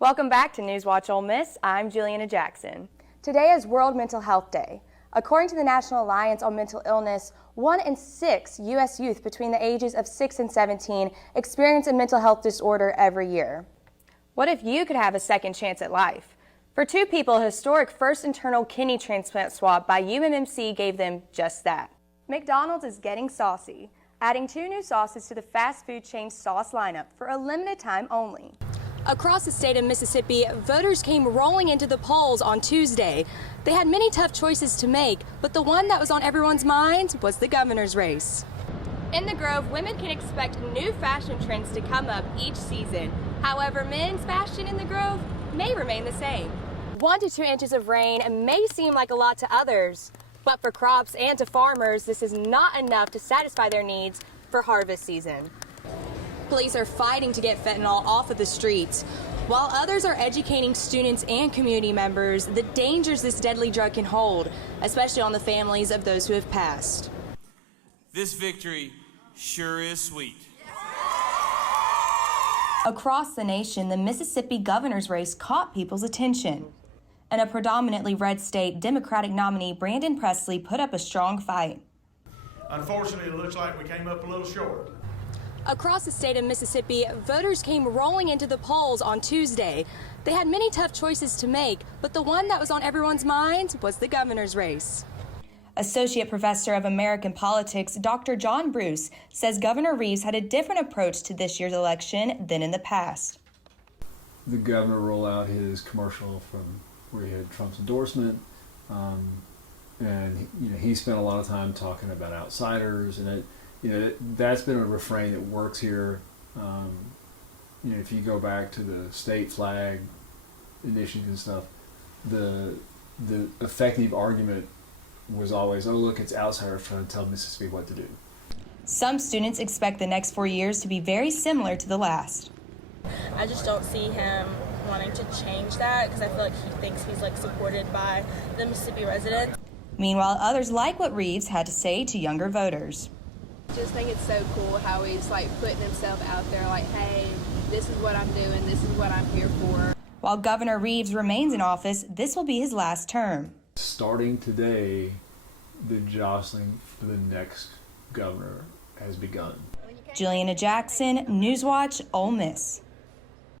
Welcome back to Newswatch Ole Miss. I'm Julieanna Jackson. Today is World Mental Health Day. According to the National Alliance on Mental Illness, 1 in 6 U.S. youth between the ages of 6 and 17 experience a mental health disorder every year. What if you could have a second chance at life? For two people, a historic first internal kidney transplant swap by UMMC gave them just that. McDonald's is getting saucy, adding 2 new sauces to the fast food chain's sauce lineup for a limited time only. Across the state of Mississippi, voters came rolling into the polls on Tuesday. They had many tough choices to make, but the one that was on everyone's mind was the governor's race. In the Grove, women can expect new fashion trends to come up each season. However, men's fashion in the Grove may remain the same. 1 to 2 inches of rain may seem like a lot to others, but for crops and to farmers, this is not enough to satisfy their needs for harvest season. Police are fighting to get fentanyl off of the streets, while others are educating students and community members the dangers this deadly drug can hold, especially on the families of those who have passed. This victory sure is sweet. Across the nation, the Mississippi governor's race caught people's attention. In a predominantly red state, Democratic nominee Brandon Presley put up a strong fight. Unfortunately, it looks like we came up a little short. Across the state of Mississippi, voters came rolling into the polls on Tuesday. They had many tough choices to make, but the one that was on everyone's mind was the governor's race. Associate Professor of American Politics, Dr. John Bruce, says Governor Reeves had a different approach to this year's election than in the past. The governor rolled out his commercial from where he had Trump's endorsement, and he spent a lot of time talking about outsiders, and that's been a refrain that works here. If you go back to the state flag initiatives and stuff, the effective argument was always, oh look, it's outsiders trying to tell Mississippi what to do. Some students expect the next 4 years to be very similar to the last. I just don't see him wanting to change that because I feel like he thinks he's supported by the Mississippi residents. Meanwhile, others like what Reeves had to say to younger voters. I just think it's so cool how he's putting himself out there hey, this is what I'm doing, this is what I'm here for. While Governor Reeves remains in office, this will be his last term. Starting today, the jostling for the next governor has begun. Julieanna Jackson, Newswatch, Ole Miss.